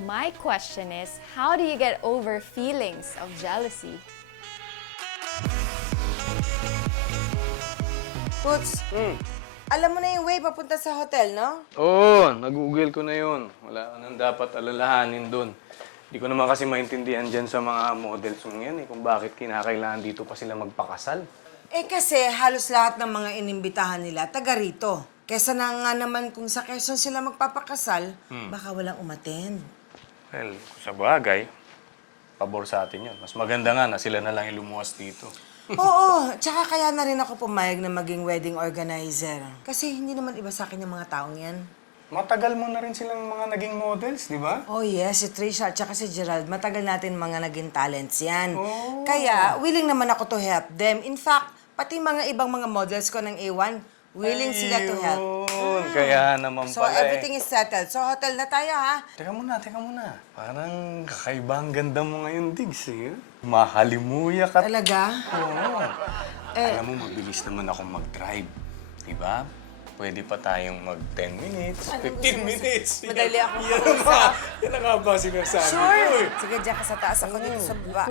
My question is, how do you get over feelings of jealousy? Puts, alam mo na yung way papunta sa hotel, no? Oo, nag-google ko na yun. Wala ka nang dapat alalahanin dun. Hindi ko naman kasi maintindihan dyan sa mga models mo yan kung bakit kinakailangan dito pa sila magpakasal. Eh kasi halos lahat ng mga inimbitahan nila taga rito. Kesa na nga naman kung sa Quezon sila magpapakasal, baka walang umattend. Well, sa bagay, pabor sa atin yun. Mas maganda nga na sila na lang ilumuwas dito. Oo, tsaka kaya na rin ako pumayag na maging wedding organizer. Kasi hindi naman iba sa akin yung mga taong yan. Matagal mo na rin silang mga naging models, di ba? Oh yes, si Trisha at tsaka si Gerald, matagal natin mga naging talents yan. Oh. Kaya, willing naman ako to help them. In fact, pati mga ibang mga models ko ng A1, willing sila to help. Ayun, kaya naman So, pala everything is settled. So, hotel na tayo, ha? Teka muna. Parang kakaiba ang ganda mo ngayon, Diggs, eh. Mahalimuya ka. Talaga? Oo. Alam mo, mabilis naman akong mag-drive. Diba? Pwede pa tayong mag 10 minutes, 15 minutes. Madali akong Yan kausap. nga ba sinasabi ko Sure! eh. Sige, diyan ka sa taas. Ako dito sa baba.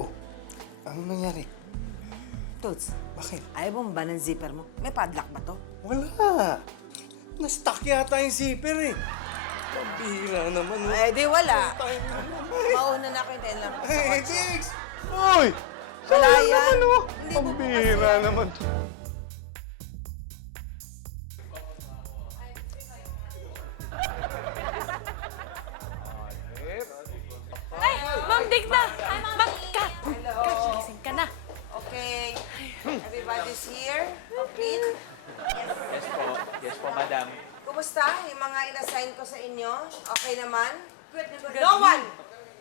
Oh, ano nangyari? Toots, Bakit? ayaw mo ba ng zipper mo? May padlock ba to? Wala. Na-stuck yata yung zipper eh. Pambihira naman. Eh, di wala. Mauna na ako, hintayin lang ako sa Hey, kotse. Diggs! Uy! Wala yan. Hindi mo Pambihira bukas yan. naman. Ay, Ma'am Digna! Ma'am, Kat! Gising ka na. Okay. Everybody's here? Complete? Yes po, madam. Kumusta? Yung mga inassign ko sa inyo? Okay naman? Good. No one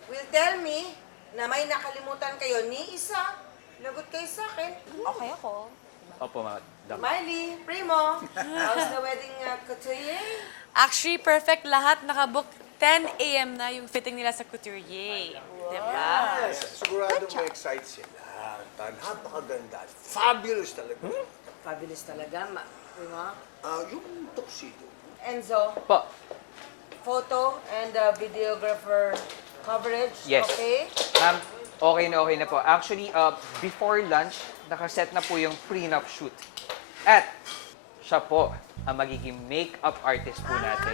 will tell me na may nakalimutan kayo ni isa. Lagot kayo sa akin. Okay ako. Opo, madam. Miley, Primo, how's the wedding couturier? Actually, perfect lahat. Nakabook 10 a.m. na yung fitting nila sa couturier. Diba? Sigurado may excite sila. Napakaganda. Fabulous talaga. Fabulous talaga, Primo. Yung tuxedo. Enzo, Po. photo and videographer coverage, Yes. okay? Ma'am, okay na po. Actually, before lunch, nakaset na po yung prenup shoot. At siya po ang magiging makeup artist po natin.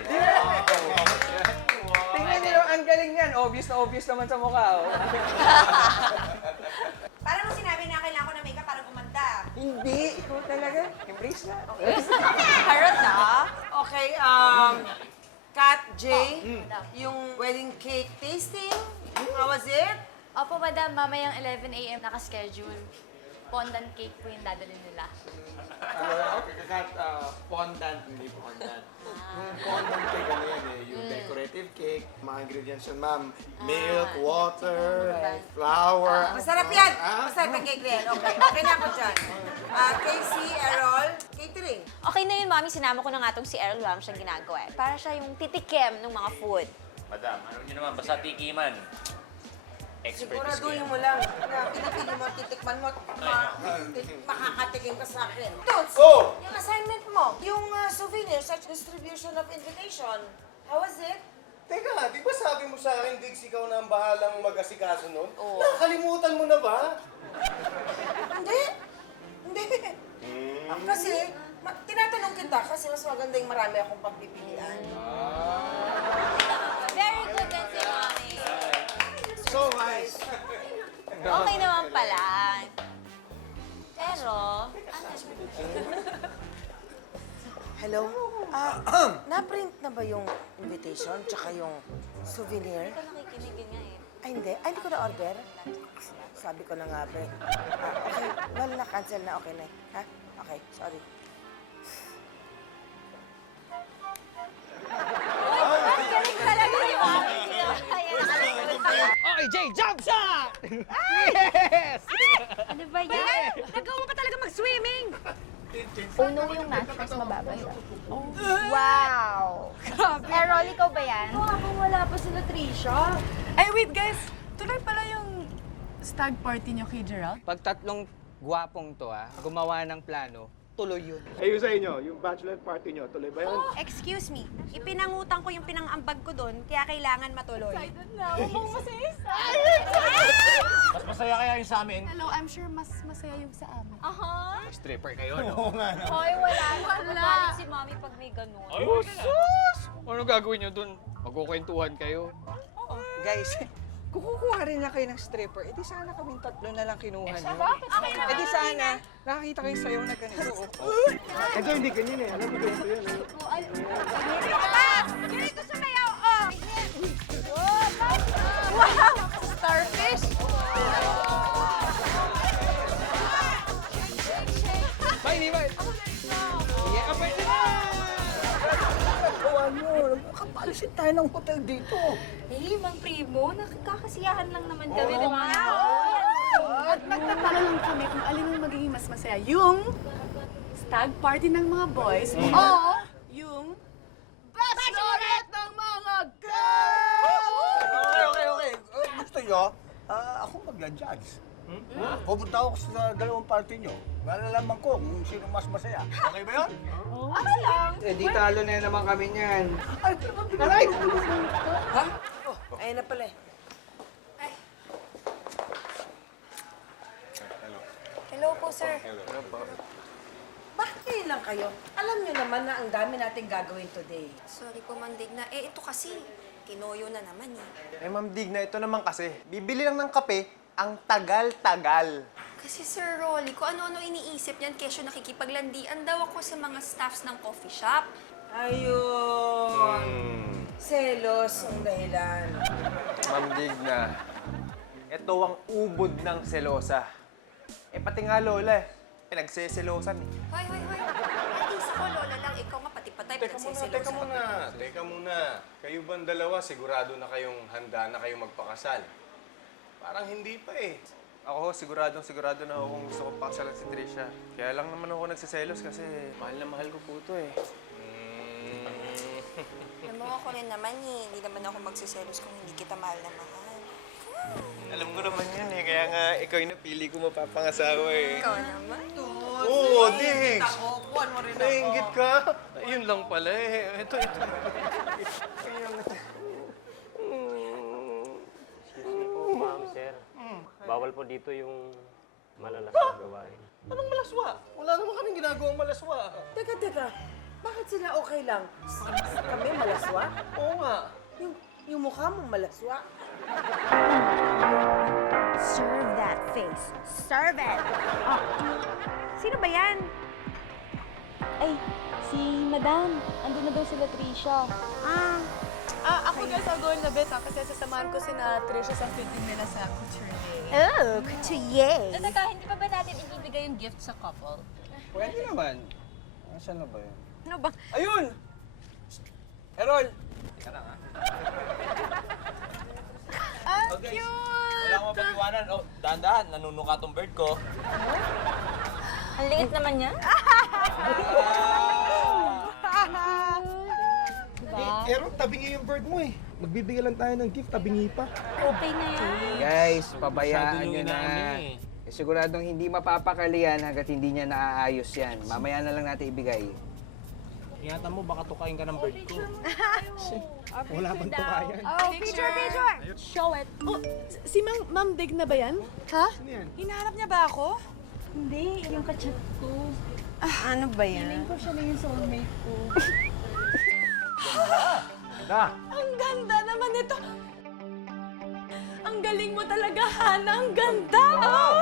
Tingnan niyo, ang galing niyan. Obvious na obvious naman sa mukha. Oh. Parang mo sinabi na kailangan ko ng makeup para gumanda. Hindi, ikaw talaga. Embrace na. Harot na. Okay, Kat, Jay, yung wedding cake tasting, how was it? Opo, madam, mamayang 11 a.m. nakaschedule. Fondant cake po yung dadalhin nila. Fondant, hindi fondant. Yung fondant cake, ano yan eh, yung decorative cake, mga ingredients yun, ma'am. Milk, water, flour. Masarap yan! Masarap ang cake na yan. Okay, okay na ako dyan. Casey, Errol, catering. Okay na yun, Mami. Sinama ko na nga itong si Errol. Wala mo siyang ginagawa. Para siya yung titikim ng mga food. Madam, ano nyo naman, basta tikiman. Siguraduhin mo lang na pinipili mo, titikman mo, makakatikim ka sa akin. Toots, yung assignment mo, yung souvenirs at distribution of invitation, how was it? Teka, di ba sabi mo sa akin, Diggs, ikaw na ang bahalang mag-asikaso nun? Nakalimutan mo na ba? Hindi. Hindi. Kasi, tinatanong kita kasi mas maganda yung marami akong pagpipilian. Very good din si Mami. So nice. Okay naman pala. Pero, Hello? Na-print na ba yung invitation tsaka yung souvenir? ito nakikinigin nga eh. Ay, hindi. Ay, hindi ko na-order. Sabi ko na nga ba eh. Okay, well, na-cancel na. Okay na eh. Ha? Okay, sorry. Galing talaga ni Mami. Okay, Jay, jump shot! Ano ba yan? Nagawa pa talaga mag-swimming! Uno yung mattress, mababa siya. Wow! Errol, ikaw ba yan? Wala pa sila Trisha. Ay, wait guys. Tuloy pala yung stag party niyo kay Gerald? Pag tatlong gwapong to gumawa ng plano, tuloy yun. Ayun sa inyo, yung bachelor party nyo, tuloy ba yun? Excuse me, ipinangutang ko yung pinangambag ko doon, kaya kailangan matuloy. Mas masaya kaya yung sa amin? Hello, I'm sure mas masaya yung sa amin. Aha. Stripper kayo, no? Hoy, wala. Magalit si Mami pag may ganun. Ay, wag na. Ano gagawin nyo dun? Magkukwentuhan kayo? Guys, kung kukuha rin na kayo ng stripper, edi sana kaming tatlo na lang kinuha nyo. Edi sana, nakakita kayo sayaw na ganito. Ito hindi ganyan eh. Alam mo ganito yan eh. Ganito sumayaw, oh! Wow! Starfish! Bye, Niman! Yeah, pwede na! Gawa nyo, makapalisin tayo ng hotel dito. Eh, Mang Primo, nakakasiyahan lang naman kami, di ba? At nagtatalo lang kami kung alin ang magiging mas masaya. Yung stag party ng mga boys o yung bachelorette ng mga girls! Okay. Gusto nyo? Ako magla-judge. Pupunta ako sa dalawang party nyo. Malalaman ko kung sino mas masaya. Okay ba yun? Edi talo na naman kami niyan. Aray! Ha? Oh, ayun na pala eh. Hello po, sir. Bakit kayo lang kayo? Alam nyo naman na ang dami nating gagawin today. Sorry po, Mang Digna. Eh, ito kasi, kinoyo na naman eh. Eh, Ma'am Digna, ito naman kasi. Bibili lang ng kape, ang tagal-tagal. Kasi Sir Rolly, kung ano-ano iniisip niyan, kesyo nakikipaglandian daw ako sa mga staffs ng coffee shop. Ayun. Selos ang dahilan. Ma'am Digna, ito ang ubod ng selosa. Eh, pati nga lola, pinagseselosan eh. Hoy! At least ako, lola lang. Ikaw nga, pati patay, pinagsiselosan. Teka muna. Kayo bang dalawa, sigurado na kayong handa na kayong magpakasal? Parang hindi pa eh. Ako, siguradong sigurado na akong gusto kong pakasalan si Trisha. Kaya lang naman ako nagsiselos kasi mahal na mahal ko po ito eh. Alam mo, ako rin naman eh. Hindi naman ako magsiselos kung hindi kita mahal na mahal. Alam ko naman yan eh, kaya nga ikaw yung napili ko mapapangasawa eh. Ikaw naman. Oo, Diggs! Ako, kuhan mo rin ako. Nainggit ka? Ayun lang pala eh. Ito. Excuse me po, ma'am, sir. Bawal po dito yung malalas na gawain. Anong malaswa? Wala naman kaming ginagawang malaswa. Teka. Bakit sila okay lang? Kami malaswa? Oo nga. Yung mukha mong malaswa? Serve that face. Serve it! Oh. Sino ba yan? Ay, si Madam. Andun na daw sila Trisha. Ako guys, I'll go in a bit kasi sasamahan ko si Trisha sa fitting nila sa couturier. Oh, couturier. Teka, hindi pa ba natin ibibigay yung gift sa couple? Pwede naman. Nasaan na ba yun? Ano ba? Ayun! Errol! Okay. Wala akong mapag-iwanan. Oh, dahan-dahan. Nanunuka tong bird ko. Ang liit naman niya. Pero tabingi yung bird mo eh. Magbibigay lang tayo ng gift, tabingi pa. Okay na yan. Guys, pabayaan Masyado nyo nyo na. inamin eh. Siguradong hindi mapapakalian hanggat hindi niya naaayos yan. Mamaya na lang natin ibigay. Ingatan mo, baka tukain ka ng bird ko. Wala bang tukayan? Picture! Show it. Oh, si Ma'am Dig na ba yan? Ha? Hinahanap niya ba ako? Hindi, yung kachat ko. Ano ba yan? Feeling ko siya na yung soulmate ko. Ang ganda naman ito. Ang galing mo talaga, Hana. Ang ganda! Oh!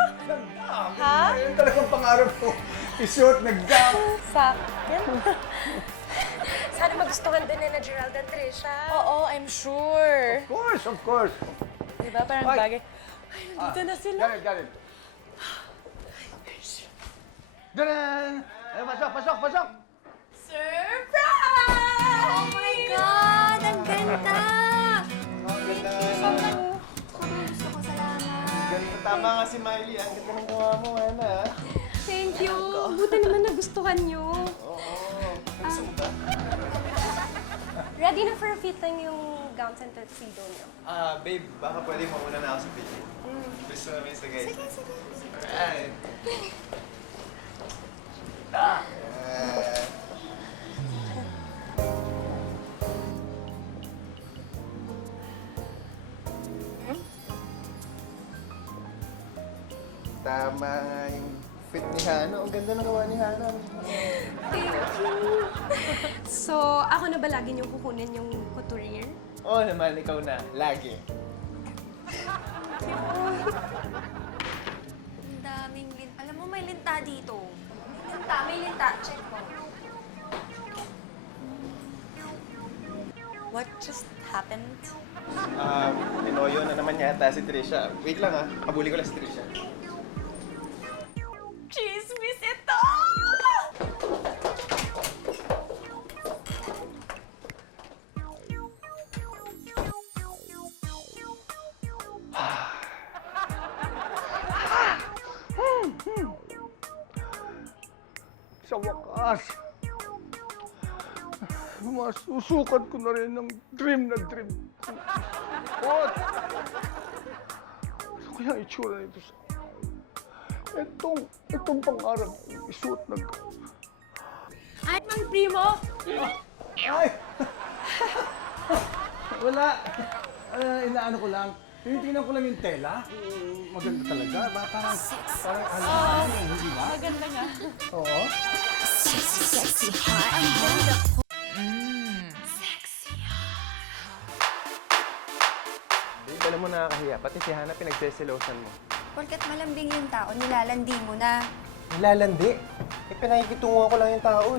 Ha? Ayun talagang pangarap ko. Isuot, nag-gown. Sakyan. Sana magustuhan din na Gerald at Trisha. Oo, I'm sure. Of course. Diba? Parang bagay. Ay, nandito na sila. Got it. Dadan! Ay, pasok! Surprise! Oh my God! Ang ganda! Ganda. Tama nga si Miley. Ang ganda ng gawa mo, Hana. Thank you! Buti naman nagustuhan niyo. Ready na for fitting yung gowns and tuxedo niyo. Babe, baka pwede mauna na ako sa pili. Gusto Mami, sige. Sige, sige. Alright. Tama nga yung fit ni Hana. Ang ganda ng gawa ni Hana. Thank you. So, ako na ba lagi niyong kukunin yung couturier? Oo naman, ikaw na. Lagi. Ang daming lint. Alam mo, may linta dito. May linta. Check mo. What just happened? Pinoyo na naman yata si Trisha. Wait lang Kabuli ko lang si Trisha. Chismis ito! Sa wakas, masusukat ko na rin ng dream na dream. What? Ano kaya ang itsura nito sa... Itong pangarap kong isuot na... Ay, Mang Primo! Ay! Wala. Inaano ko lang. Tinitingnan ko lang yung tela. Maganda talaga. Parang hindi ba? Maganda nga. Oo. Babe, alam mo nakakahiya. Pati si Hana pinagseselosan mo. Porket malambing yung tao, nilalandi mo na. Nilalandi? Pinakikitungo ko lang yung tao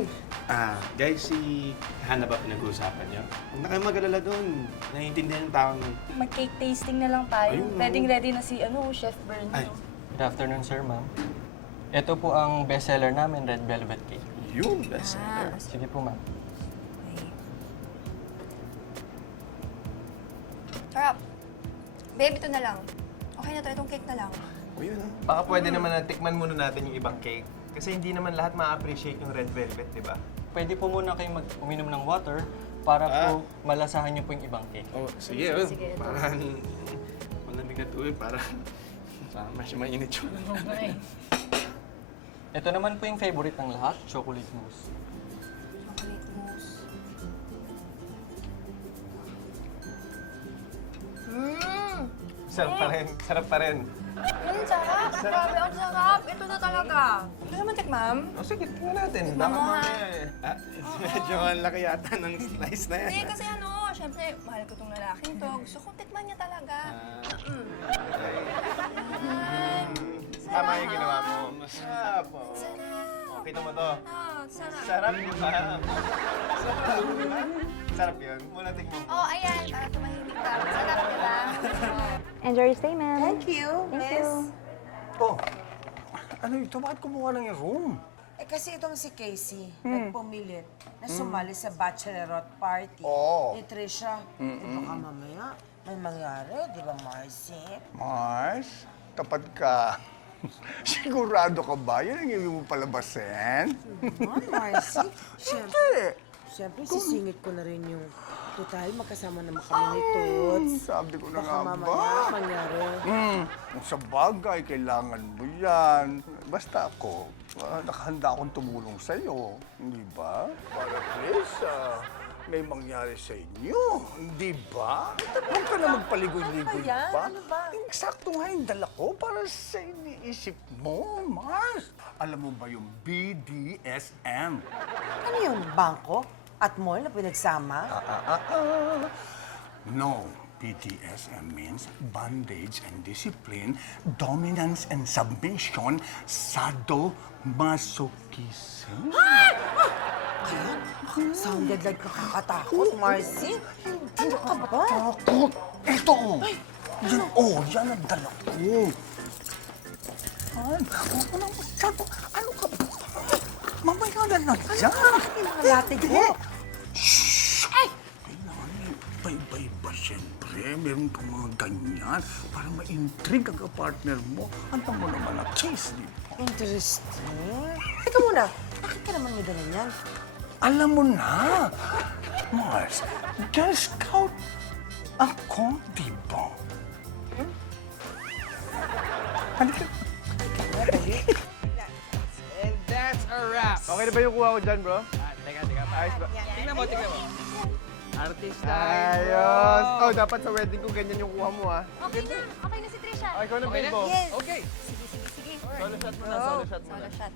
Guys, si Hana ba pinag-uusapan niyo? Huwag na kayo mag-alala doon. Naiintindihan ng taong... Mag-cake tasting na lang tayo. Ayun, Ready na si Chef Bernie. Ay. Good afternoon, sir, ma'am. Ito po ang bestseller namin, Red Velvet Cake. Yun, best seller. Sige po, ma'am. Sarap. Babe, ito na lang. Okay na to, itong cake na lang. O yun Baka pwede naman tikman muna natin yung ibang cake. Kasi hindi naman lahat ma-appreciate yung red velvet, di ba? Pwede po muna kayo uminom ng water para po malasahan niyo po yung ibang cake. Oh, sige. Parang... Malamig na tuloy, parang... Mas mainit yun. Ito naman po yung favorite ng lahat, chocolate mousse. Chocolate mousse. Sarap pa rin. Sarap pa rin. Sarap! Grabe, ang sarap! Ito na talaga. Gusto naman tikmam? O sige, tingnan natin. Tikman mo, ha? Medyo ang laki yata ng slice na yan. Hindi, kasi syempre, mahal ko tong lalaking to. Gusto kong tikman niya talaga. Tama yung ginawa mo. Masarap. Sarap. Kita mo to. Sarap. Sarap, di ba? Sarap, di ba? Sarap yun. Muna tikman mo. Oh, ayan. Para tumahimik ka. Sarap, di ba? Enjoy your stay, ma'am. Thank you, miss. Oh, ano ito? Bakit kumuha ng room? Kasi itong si Casey, nagpumilit na sumali sa bachelorette party Oo. ni Trisha. Baka mamaya may mangyari, di ba, Marcy? Mars, tapat ka. Sigurado ka ba? Yan ang ibig mo palabasin? Marcy? Siyempre, sisingit ko na rin yung total, magkasama naman kami ni Toots. Sabi ko na Baka nga ba? mamaya mangyari. Sa bagay, kailangan mo yan. Basta ako, nakahanda akong tumulong sa'yo. Hindi ba? Para at least, may mangyari sa inyo. Hindi ba? Huwag ka na magpaligoy-ligoy Ano ba yan? pa. Ano ba? Eksakto nga yung dala ko para sa iniisip mo, Mars. Alam mo ba yung BDSM? Ano yun, bangko? At mall na pinagsama? No. BDSM means bondage and discipline, dominance and submission, sadomasochism. Sounded like nakakatakot, Marcy. Ano ka ba? Takot! Ito! Yan, yan ang dala ko. Huwag mo nang masyado. Ano ka ba? Mamaya na lang yan. Mga latig mo. Kailangan iba-iba siyempre. Meron kang mga ganyan para ma-intrigue ang partner mo. Antang mo naman na case, di ba? Interesting. Teka muna, bakit ka naman may ganun yan? Alam mo na, Mars, Girl Scout ako, di ba? And that's a wrap. Okay na ba yung kuha ko dyan, bro? Teka. Ayos ba? Tingnan mo. Artista. Ayos! Oh, dapat sa wedding ko ganyan yung kuha mo, ha? Okay na. Okay na si Trisha. Oh, ikaw na, Okay babe na? mo. Okay. Sige. Solo shot muna, solo shot muna. Solo shot.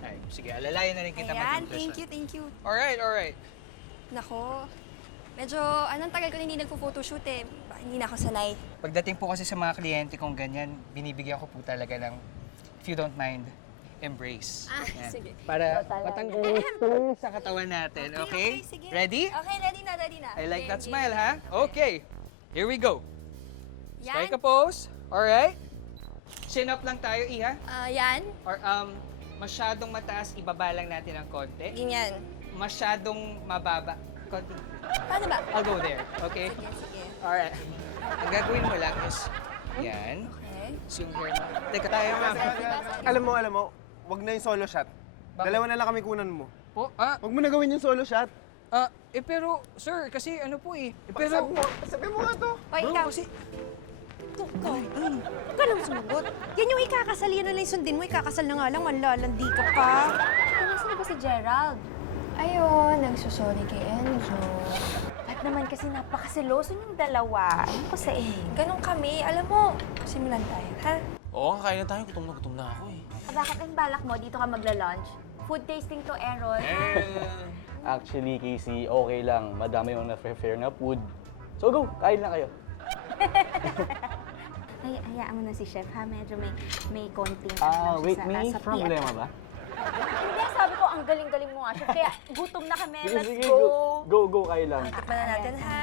Ay, sige, alalayan na rin kita Ayan, mag-impress. thank you. Alright. Nako, medyo, anong tagal ko na hindi nagpo-photoshoot eh. Hindi na ako sanay. Pagdating po kasi sa mga kliyente kong ganyan, binibigyan ko po talaga ng, if you don't mind, embrace. Yan. Sige. Para matanggal yung stress sa katawan natin, okay? sige. Ready? Okay, ready na. I like that Game, smile, game. ha? Okay. Here we go. Yan. Strike a pose. Alright. Chin up lang tayo, Iha. Yan. Or masyadong mataas, ibaba lang natin ng konti. Ganyan. Masyadong mababa. Konti. Paano ba? I'll go there, okay? Sige. Alright. Ang gagawin mo lang is, yan. Okay. So yung hair mo. Teka tayo, ma'am. Alam mo, wag na yung solo shot. Dalawa na lang kami kunan mo. Po, Wag mo na gawin yung solo shot. pero, sir, kasi ano po eh. Sabi mo nga to. O, ikaw. Kasi, Huwag ka nang sumagot. Yan yung ikakasal, yan na lang yung sundin mo. Ikakasal na nga lang, manlalandi ka pa. Nasaan ba si Gerald? Ayun, nagsusorry kay Enzo. Ba't naman kasi napakaseloso yung dalawa? Ano ko sa inyo? Ganun kami. Alam mo, simulan tayo, ha? Oo, kakain na tayo. Gutom na ako eh. Bakit ang balak mo dito ka magla-lunch? Food tasting to, Aaron. Actually, Casey, okay lang. Madami yung na-prefer na food. So go, kain na kayo. Ay, hayaan mo na si Chef, ha? Medyo may konting... Wait, may problema ba? Hindi, sabi ko, ang galing-galing mo nga, Chef. Kaya gutom na kami, let's Sige, go. go, kain lang. Tikman na natin, ha?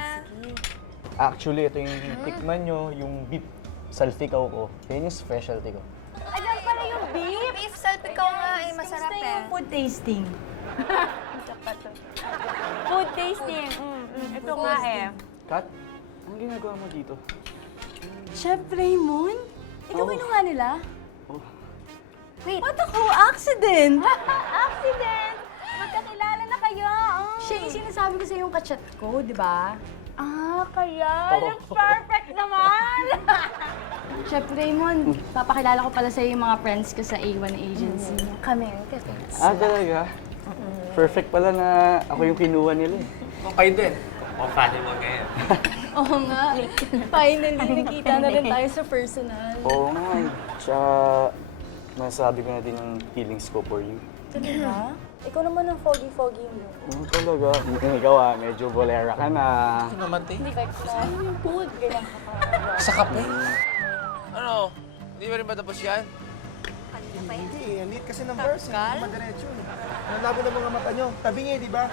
Actually, ito yung tikman nyo, yung beef salpikaw ko. Yan yung specialty ko. Ayan pala yung beef. Beef salpikaw nga ay masarap Gusto eh. yung food tasting. Food tasting. Ito nga eh. Kat, anong ginagawa mo dito? Chef Raymond? Ikaw Oh. kinuha nila? Oh. Wait. What ako? Accident! Accident! Magkakilala na kayo. Siya yung sinasabi ko sa yung kachat ko, di ba? Kaya. Perfect naman! Chef Raymond, papakilala ko pala sa yung mga friends ko sa A1 agency. Kami. Talaga? Perfect pala na ako yung kinuha nila eh. Okay din. Oo nga. Finally, nakita na rin tayo sa personal. Oo nga eh. Tsaka, masasabi ko na din yung feelings ko for you. Talaga? Ikaw naman ang foggy-foggy mo. Talaga. Ikaw medyo bolera ka na. Hindi ka yung food, ganyan ka pa. Sa kape? Ano? Hindi ba rin matapos yan? Hindi, ang liit kasi ng verse. Hindi madiretso. Nalabo na mga mata nyo. Tabingi, di ba?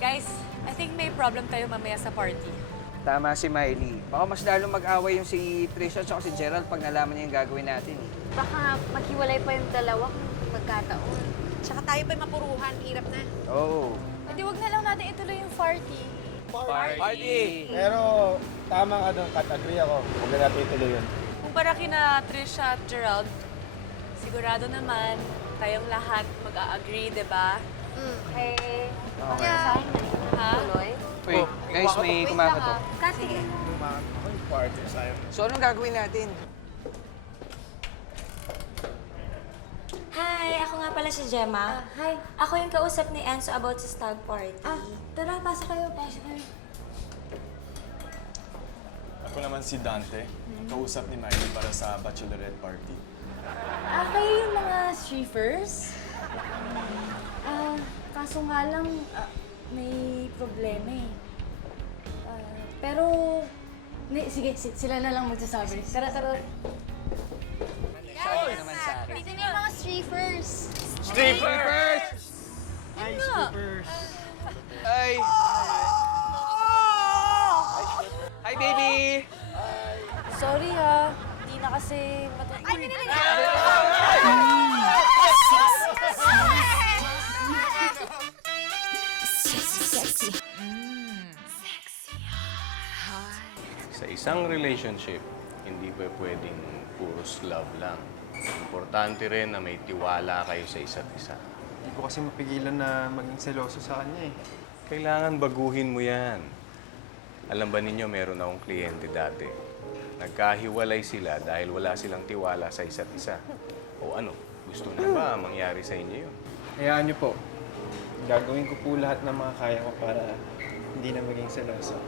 Guys, I think may problem kayo mamaya sa party. tama si Miley. Baka mas lalo mag-away yung si Trisha at si Gerald pag nalaman niya yung gagawin natin. Baka maghiwalay pa yung dalawa kung magkataon. Tsaka tayo pa'y mapuruhan, hirap na. Oo. Hindi, wag na lang natin ituloy yung party. Party! Pero tama ka doon, Kat. Agree ako. Huwag na natin ituloy yun. Kumpara kina Trisha at Gerald, sigurado naman tayong lahat mag-a-agree, di ba? Okay. Okay. Ha? Tuloy? Wait, guys, may kumakatok. Kasi, Party sa'yo. So, anong gagawin natin? Hi, ako nga pala si Gemma. hi. Ako yung kausap ni Enzo about sa stag party. Tara, pasok kayo, pasok kayo. Ako naman si Dante, kausap ni Miley para sa bachelorette party. Kayo yung mga strippers? Kaso nga lang, may problema eh. Pero, sige, sila na lang magsasabi. Tara. Sabi naman sa akin. Dito na yung mga strippers. Strippers! Hi, strippers. Hi! Hi, baby! Sorry ha, hindi na kasi matutuloy. Sa isang relationship, hindi pa pwedeng puros love lang. Importante rin na may tiwala kayo sa isa't isa. Hindi ko kasi mapigilan na maging seloso sa kanya eh. Kailangan baguhin mo yan. Alam ba ninyo, meron akong kliyente dati nagkahiwalay sila dahil wala silang tiwala sa isa't isa. O ano, gusto na ba mangyari sa inyo yun? Hayaan niyo po. Gagawin ko po lahat ng mga kaya ko para hindi na maging seloso.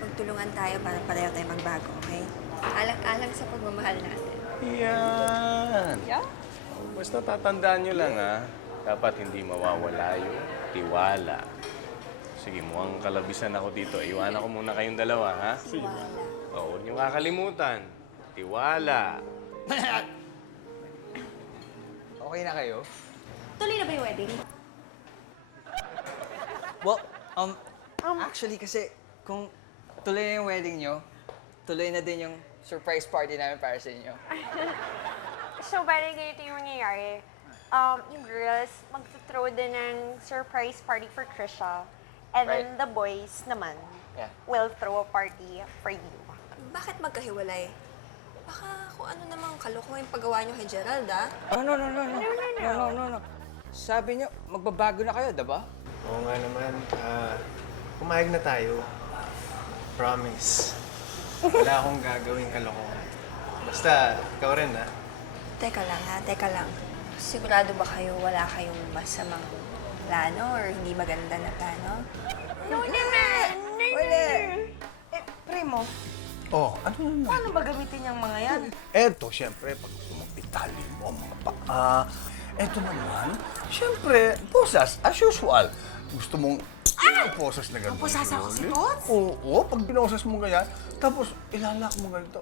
Magtulungan tayo para pareho tayo magbago, okay? Alang-alang sa pagmamahal natin. Yan! Basta tatandaan nyo lang, ha? Dapat hindi mawawala yung tiwala. Sige, mukhang kalabisan ako dito. Iwanan ko muna kayong dalawa, ha? Tiwala. Oo, huwag niyo kakalimutan. Tiwala. Okay na kayo? Tuloy na ba yung wedding? Well, actually kasi kung tuloy na yung wedding nyo, tuloy na din yung surprise party namin para sa inyo. So, parang ganito yung mangyayari. Yung girls, mag-throw din ng surprise party for Trisha. And then the boys naman will throw a party for you. Bakit magkahiwalay? Baka kung ano namang kalokohan yung paggawa nyo kay Gerald, ah? No. Sabi niyo, magbabago na kayo, diba? Oo nga naman. Pumayag na tayo. Promise. Wala akong gagawing kalokohan. Basta, ikaw rin, ha? Teka lang, ha? Teka lang. Sigurado ba kayo wala kayong masamang plano or hindi maganda na plano? No naman! Wala! Primo, Oh, ano naman? paano ba gamitin yung mga yan? Eto, siyempre, pag gusto mong itali mo ang mga paa. Eto naman, siyempre, posas, as usual. Gusto mong posas na gano'n. Posas ako si Tots? Oo, pag pinosas mo ganyan, tapos ilalak mo ganito.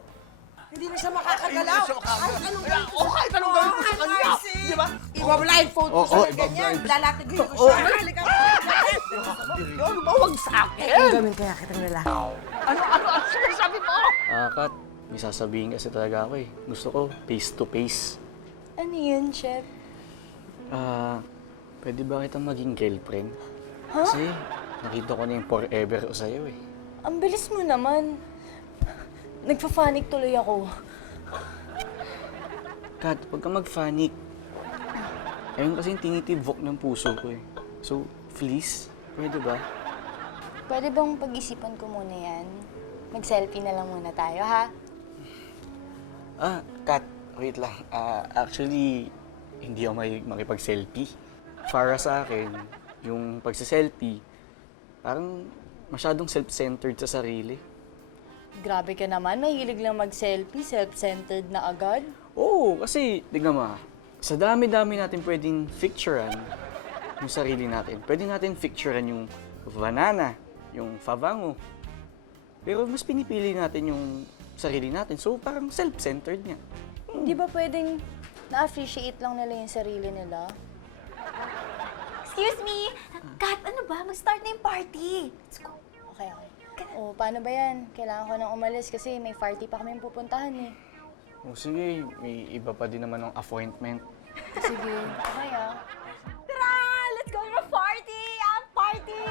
Hindi na siya makakagalaw. Hindi na siya makakagalaw. Kahit anong gawin ko. Kahit anong gawin ko sa kanya. Di ba? Iba-blindfold ko siya ng ganyan. Lalatigin ko siya. Halika mo. Ano ba, wag sa akin? Ang gawin kaya kitang lalaki. Ano sinasabi mo? Kat, may sasabihin kasi talaga ako eh. Gusto ko face to face. Ano yun, Chef? Pwede ba kitang maging girlfriend? Kasi nakita ko na yung forever ko sa'yo eh. Ang bilis mo naman. Nagpa-panic tuloy ako. Kat, huwag kang mag-panic. Ayun kasi yung tinitibok ng puso ko eh. So, please, pwede ba? Pwede bang pag-isipan ko muna yan? Mag-selfie na lang muna tayo, ha? Kat, wait lang. Actually, hindi ako makipag-selfie. Para sa akin, yung pagsa-selfie, parang masyadong self-centered sa sarili. Grabe ka naman, mahilig lang mag-selfie, self-centered na agad. Oo, kasi, tignan mo sa dami-dami natin pwedeng picturean yung sarili natin. Pwede natin picturean yung banana, yung favango. Pero mas pinipili natin yung sarili natin. So, parang self-centered niya. Di ba pwedeng na-appreciate lang nila yung sarili nila? Excuse me! Kat, ano ba? Mag-start na yung party. Let's go. Okay. O, paano ba yan? Kailangan ko nang umalis kasi may party pa kami pupuntahan eh. O sige, may iba pa din naman ng appointment. Sige. Okay, Tara! Let's go to the party! Ang party!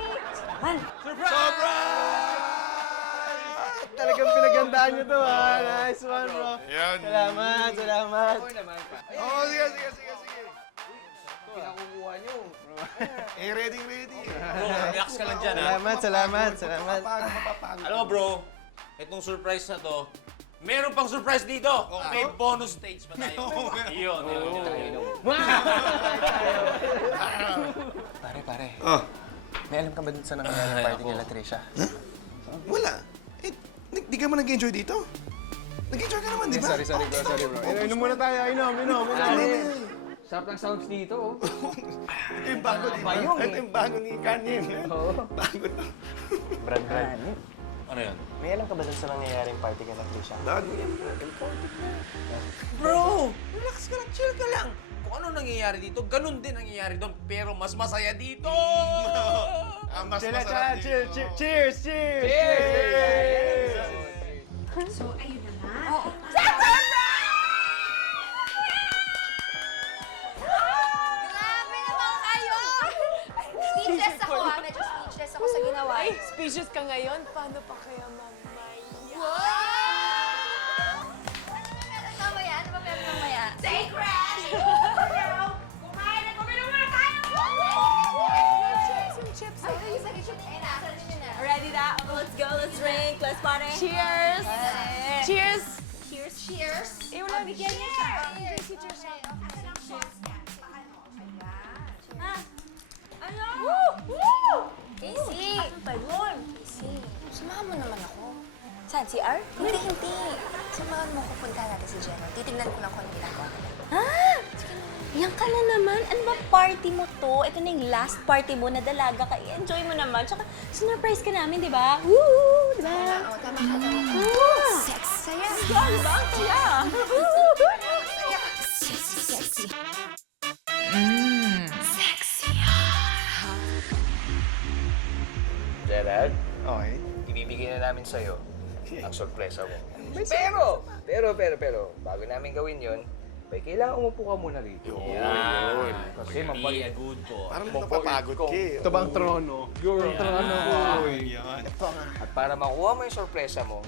Talagang pinagandaan niyo to, ha? Nice one, bro. Yan. Salamat. Oo naman pa. Oo, sige. Pinakukuha niyo. Ready. Relax ka lang dyan, ha? Salamat. Alam mo, bro, itong surprise na to, meron pang surprise dito. May bonus stage pa tayo. Yun. Pare. Oh. May alam ka ba dun sa nangyayari party nila, Trisha? Wala. Di ka man nag-enjoy dito? Nag-enjoy ka naman, di ba? Sorry, bro. Inom muna tayo. Inom. Sarap ng sounds dito, oh. Ito yung bago, di ba? Ito yung bago ni Kanye. Bago to. Brad. Ano yun? May alam ka ba dun sa nangyayaring party nila, Trisha? Bago yan. Bro, relax ka lang, chill ka lang. Kung ano nangyayari dito, ganun din nangyayari doon, pero mas masaya dito! Mas masarap dito. Cheers! So, ayun na nga. Grabe naman kayo! Speechless ako, ha? Medyo speechless ako sa ginawa. Ay, speechless ka ngayon? Paano pa kaya mamaya? Wow! Ano ba meron mamaya? Sacred! Kumain na muna tayo! Yung chips. Ay, yung sa kitchen. Ayun na, asan yun na? Ready na? Let's go, let's drink, let's party. Cheers! Cheers Cheers? Wala, bigyan niya siya. Si cheers siya. Ano? Casey! Ano ba yun? Casey, samahan mo naman ako. Saan? CR? Hindi. Samahan mo ako, punta natin si Jenna. Titignan ko lang kung ano ginagawa ko. Ah! Yan ka na naman. Ano ba party mo to? Ito na yung last party mo na dalaga ka. I-enjoy mo naman. Tsaka, sinurprise ka namin, di ba? Woo! Di ba? Oo, tama ka. Sex! Saya! Ano ba? Ang saya! Sexy! Gerald, Okay. ibibigay na namin sa'yo ang sorpresa mo. Pero, bago namin gawin yun, kailangan umupo ka muna rito. Yan. Kasi Be a good boy. Parang napapagod ka eh. Ito ba ang trono? Yung trono ko. Yan. At para makuha mo yung sorpresa mo,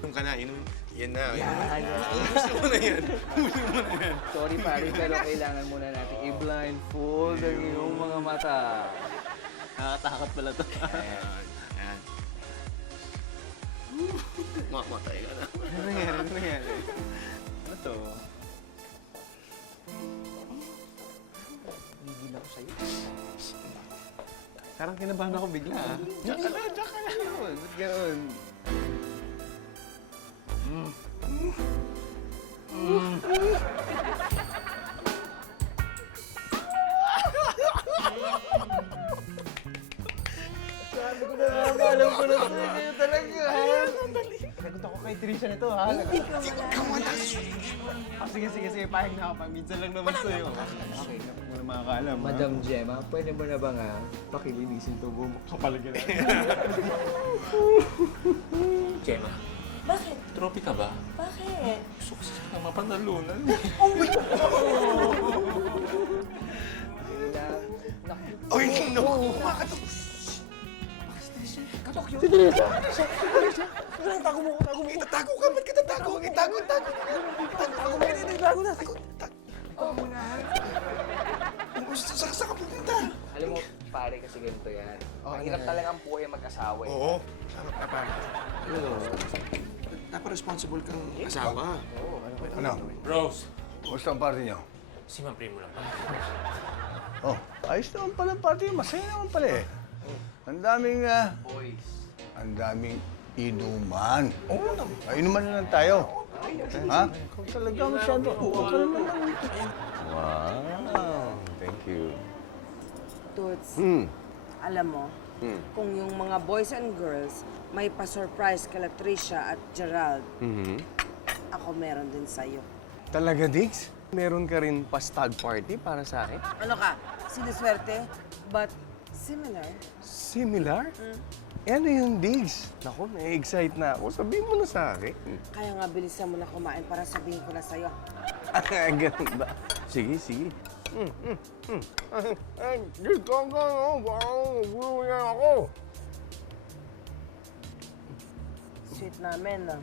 Inom ka na, inom. Yan na. Gusto mo na yan. Gusto mo na yan. sorry pare, pero kailangan muna natin i-blindfold ang iyong mga mata. Nakakatakot pala to. Yan. Mamatay ka na. Ano nangyari? Ano to? Nagigil ako sa'yo. Parang kinabahan ako bigla ah. Diyan ka na. Ba't gano'n? Sabi ko na nga, alam ko na sa'yo talaga. Nagot ako kay Trisha nito ha. Sige, pahig na ako pa. Minsan lang naman sa'yo. Okay, dapat mo na makakaalam ha. Madam Gemma, pwede mo na ba nga pakilinisin to bumuk? Kapal ka na. Gemma, Bakit? trophy ka ba? Bakit? Gusto ko sana mapanalunan. Uy, no! Kumakatok! Tago mo. Itatago ka, ba't ka tatago? Itago. Tago na. Tago mo na. Saan ka pupunta? Alam mo, pare kasi ganito yan. Ang hirap talaga ang buhay mag-asawa eh. Oo. Sarap ka pa. Dapat responsible kang asawa. Ano? Bros, Kumusta ang party niyo? si Ma'am Primo lang pala. Oh, ayos naman pala ang party. Masaya naman pala eh. Ang daming, Boys. ang daming inuman. Oo naman. Inuman na lang tayo. Ha? Kung talaga masyado. Huwag ka na naman. Wow, thank you. Toots, alam mo, kung yung mga boys and girls may pa-surprise kala Trisha at Gerald, ako meron din sa'yo. Talaga, Diggs? Meron ka rin pa-stag party para sa akin? Ano ka? Siniswerte? But similar? Similar? Eh, ano yung Diggs? Naku, na-excite na ako. Sabihin mo na sa akin. Kaya nga bilisan mo na kumain para sabihin ko na sa'yo. Ganun ba? Sige. Diggs, ka no? Parang nagulo yan ako. Sweet namin, no?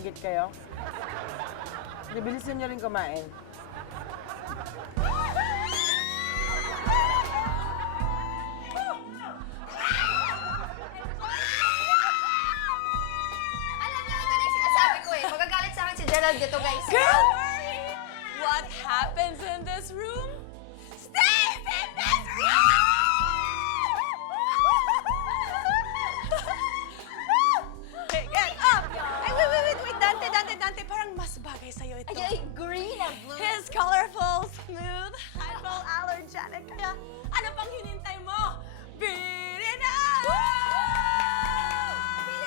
Ingit kayo? Bilisan niyo rin kumain. Alam niyo, ito na yung sinasabi ko eh. Magagalit sa akin si Gerald dito, guys. Girl! What happens in this room stays in this room! Hey, get up! Ay, wait, Dante, parang mas bagay sa'yo ito. Ay, green and blue. His colorful, smooth, hypoallergenic. Kaya, ano pang hinintay mo? Beat it up!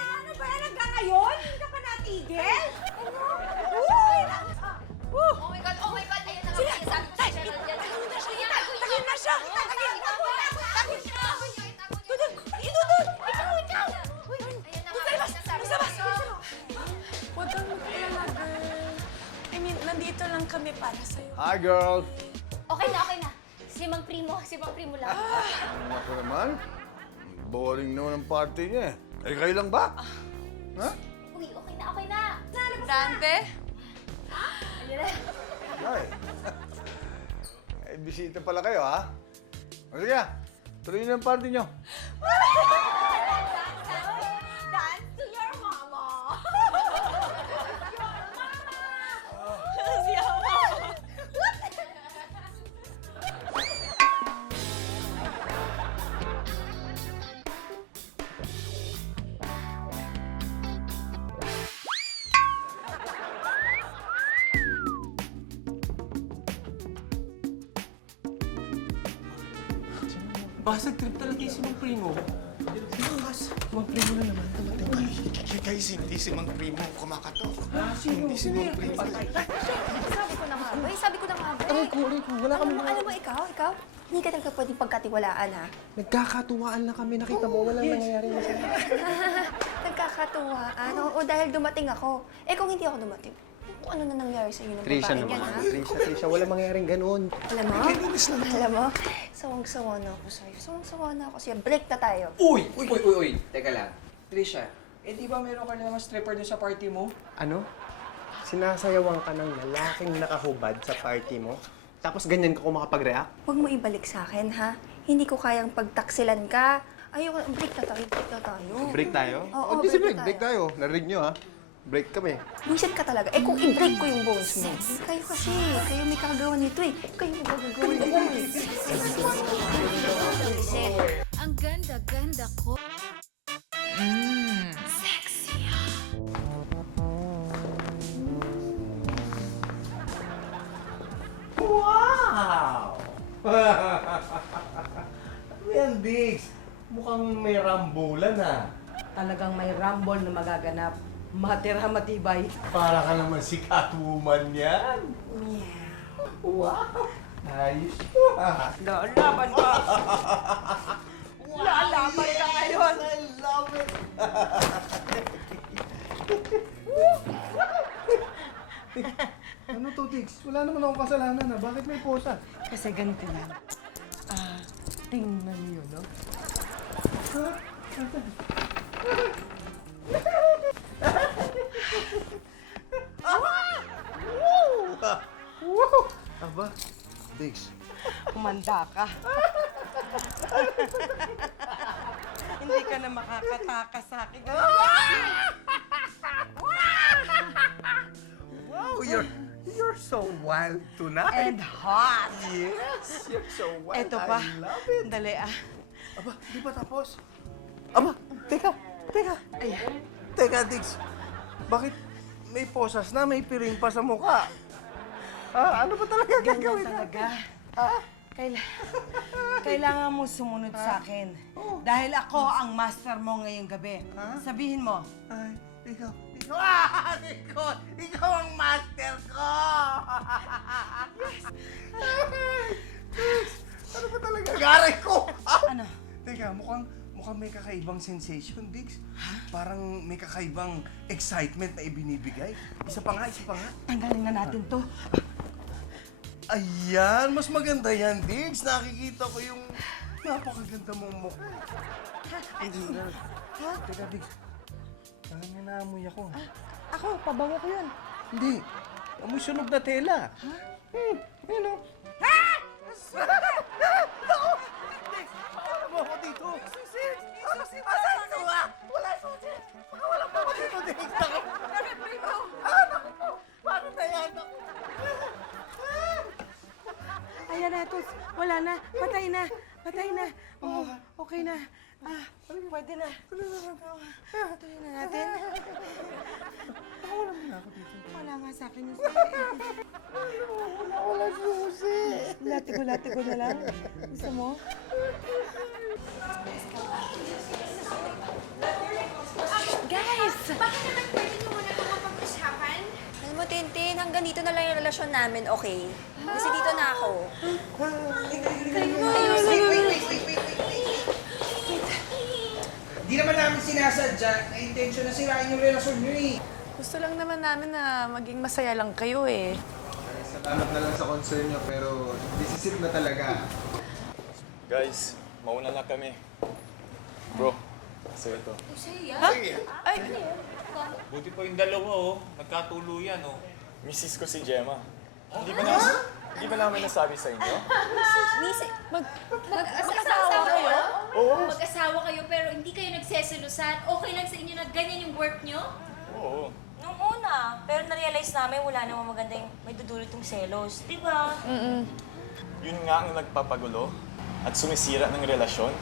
Ano ba yan hanggang ngayon? Hindi ka pa natigil? Oh my God, ayan na nga yung sinasabi ko si Gerald yan. Tagin na siya! Huwag kang mag-alala, girl. I mean, nandito lang kami para sa'yo. Hi, girl. Okay na. Si Mang Primo lang. Ako naman. Boring naman ang party niya eh. Ay, kayo lang ba? Ha? Uy, okay na. Dante? Ay. Ay, bisita pala kayo, ha? O sige, tuloy na ang party niyo. Dance to your mama! Basag trip talaga yung si Mang Primo. Bukas, Mang Primo na naman. Guys, hindi si Mang Primo kumakatok. Hindi si Mang Primo. Sabi ko na nga ba? Sabi ko na nga ba? Aray ko. Wala kami Alam mo, ikaw? Hindi ka talaga pwedeng pagkatiwalaan, ha? Nagkakatuwaan lang kami. Nakita mo, walang nangyayari na sa'yo. Nagkakatuwaan? Oo, dahil dumating ako. Eh, kung hindi ako dumating, kung ano na nangyari sa inyo ng Trisha babaeng yan, naman. ha? Trisha, walang mangyayaring ganun. Alam mo, sawang-sawa na ako sa'yo. Sawang-sawa na ako sa'yo. Break na tayo. Uy! Teka lang. Trisha, di ba meron ka naman stripper doon sa party mo? Ano? Sinasayawan ka ng lalaking nakahubad sa party mo? Tapos ganyan ka kung makapag-react? Huwag mo ibalik sa akin, ha? Hindi ko kayang pagtaksilan ka. Ayoko, break na tayo. Break tayo? Oo, break tayo. Narinig nyo, ha? Break kami. Buisit ka talaga. Eh, kung i-break ko yung bones mo. Kayo kasi. Kayo may kagagawa nito eh. Kayo may kagagawa nito eh. Buisit. Ang ganda-ganda ko. Sexy. Wow! Ano yan, Diggs? Mukhang may rambulan, ha? Talagang may rumble na magaganap. Matira matibay. Para ka naman si Catwoman yan. Wow! Ayos mo, ha? Lalaban ka! Lalaban ka ngayon! I love it! Ano to, Diggs? Wala naman akong kasalanan, ha? Bakit may posa? Kasi ganito lang. Tingnan niyo, no? Aba, Diggs. Kumanda ka. Hindi ka na makakatakas sa akin. Wow, you're so wild tonight. And hot. Yes, you're so wild. Eto pa. I love it. Dali Aba, di pa tapos? Aba, teka. Teka, Diggs. Bakit may posas na, may piring pa sa mukha? Ano ba talaga gagawin talaga. Kailangan mo sumunod sa akin. Dahil ako ang master mo ngayong gabi. Sabihin mo. Ay, ikaw. Ikaw ang master ko! Yes! Diggs, ano ba talaga? Garay ko! Ano? Teka, mukhang may kakaibang sensation, Diggs. Parang may kakaibang excitement na ibinibigay. Isa pa nga. Tanggalin na natin to. Ayan, mas maganda yan, Diggs. Nakikita ko yung napakaganda mong mukha. Teka, Diggs. Alam mo, naamoy ako. Ako, pabango ko yun. Hindi. Amoy sunog na tela. Ayun o. Naku! Diggs, wala mo ako dito. Susit! Susit! Wala susit! Baka wala mo ako dito, Diggs. Naku! Naku po! Paano na yan? Ayan na, Tos. Wala na. Patay na. Oh, okay na. Pwede na. Tuloy na natin. Wala mo na ako dito. Wala nga sa akin yung susi. Wala susi. Latigo na lang. Gusto mo? Guys! Bakit naman pwede nyo muna ito mapag-usapan? Alam mo, Tintin, hanggang dito na lang yung relasyon namin, okay? Kasi dito na ako. Di naman namin sinasadya na intention na sirain yung relasyon nyo eh. Gusto lang naman namin na maging masaya lang kayo eh. Salamat na lang sa concern nyo, pero decisive na talaga. Guys, mauna na kami. Bro, sa'yo to. Ha? Ay, Buti pa yung dalawa, oh. Nagkatuluyan, oh. Misis ko si Gemma. Hindi ba namin nasabi sa inyo? Mag-asawa kayo? Oo. Mag-asawa kayo pero hindi kayo nagseselusan? Okay lang sa inyo na ganyan yung work nyo? Oo. Nung una, pero na-realize namin wala namang magandang may dudulot yung selos, di ba? Yun nga ang nagpapagulo at sumisira ng relasyon.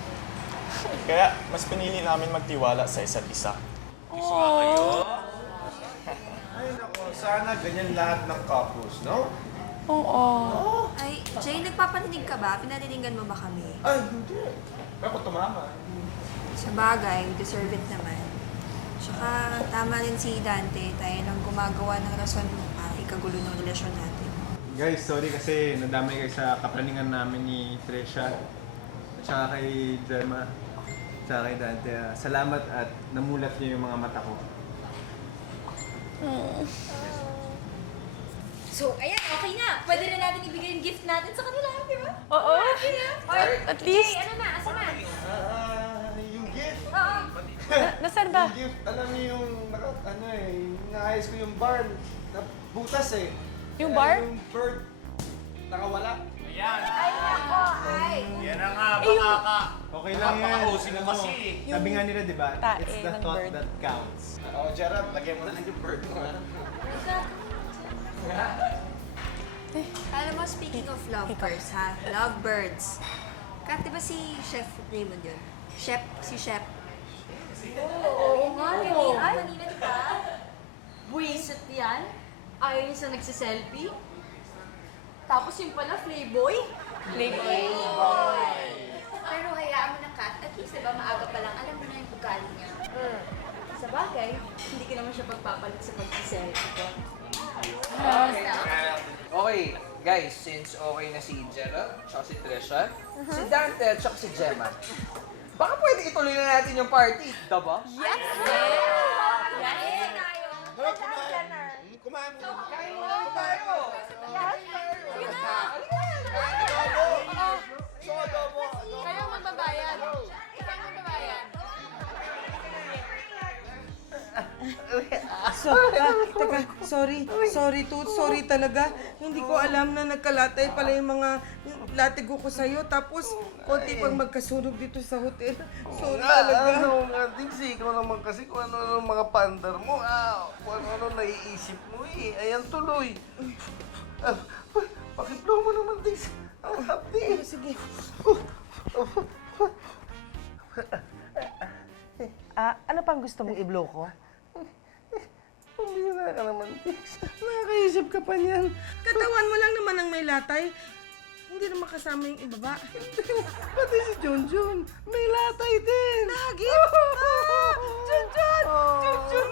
Kaya mas pinili namin magtiwala sa isa't isa. Ay nako, sana ganyan lahat ng couples, no? Oo. Ay, Jay, nagpapaninig ka ba? Pinaniningan mo ba kami? Ay, hindi. Ako tumama. Sa bagay, deserve it naman. Tsaka, tama rin si Dante. Tayo lang gumagawa ng rason para ikagulo ng relasyon natin. Guys, sorry kasi nadamay kayo sa kaplaningan namin ni Tresha. At saka kay Gemma. At saka kay Dante. Salamat at namulat niyo yung mga mata ko. So, ayan, okay na. Pwede na natin ibigay yung gift natin sa kanila, di ba? Oo. Okay na. At least. Jay, ano na? Asa na? Yung gift! Oo. Nasaan ba? Yung gift, alam niyo yung, naayos ko yung bar. Butas eh. Yung bar? Yung bird. Nakawala. Ayan. Ay, nako, ay. Yan na nga, baka ka. Okay lang yan. Napaka-OC mo Alam mo, kasi. Sabi nga nila, di ba? Tae It's the ng thought bird. that counts. Oh, Gerard, lagyan mo na lang yung bird mo. Alam mo, speaking of lovebirds, ha? Lovebirds. Kat, di ba si Chef Raymond yun? Si Chef. Oo nga, no. Ay, kanina, di ba? Buwisit yan. Ayaw niya sa nagsiselfie. Tapos yung pala, playboy. Pero hayaan mo na, Kat. At least, di ba, maaga pa lang, alam mo na yung ugali niya. Sa bagay, hindi ko naman siya pagpapalit sa pagsiselfie ko. Okay, guys, since okay na si Gerald, tsaka si Tresha, si Dante, tsaka si Gemma, baka pwede ituloy na natin yung party, diba? Yes! Yes! Kumain mo. Kayo magbabayad. Ikaw magbabayad. Sorry talaga. Hindi ko alam na nagkalatay pala yung mga latigo ko sa'yo. Tapos, konti pang magkasunog dito sa hotel. Sorry talaga. Ano nga, Dixie, ikaw naman kasi kung ano mga pandar mo. Kung ano naiisip mo eh. Ayan tuloy. Pakiblow mo naman, Dixie. Ang happy. Sige. Ano pang gusto mong i-blow ko? Pumira ka naman, Dix. Nakakaisip ka pa niyan. Katawan mo lang naman ang may latay. Hindi naman kasama yung ibaba. Pati si Junjun, may latay din. Lagi! Junjun! Junjun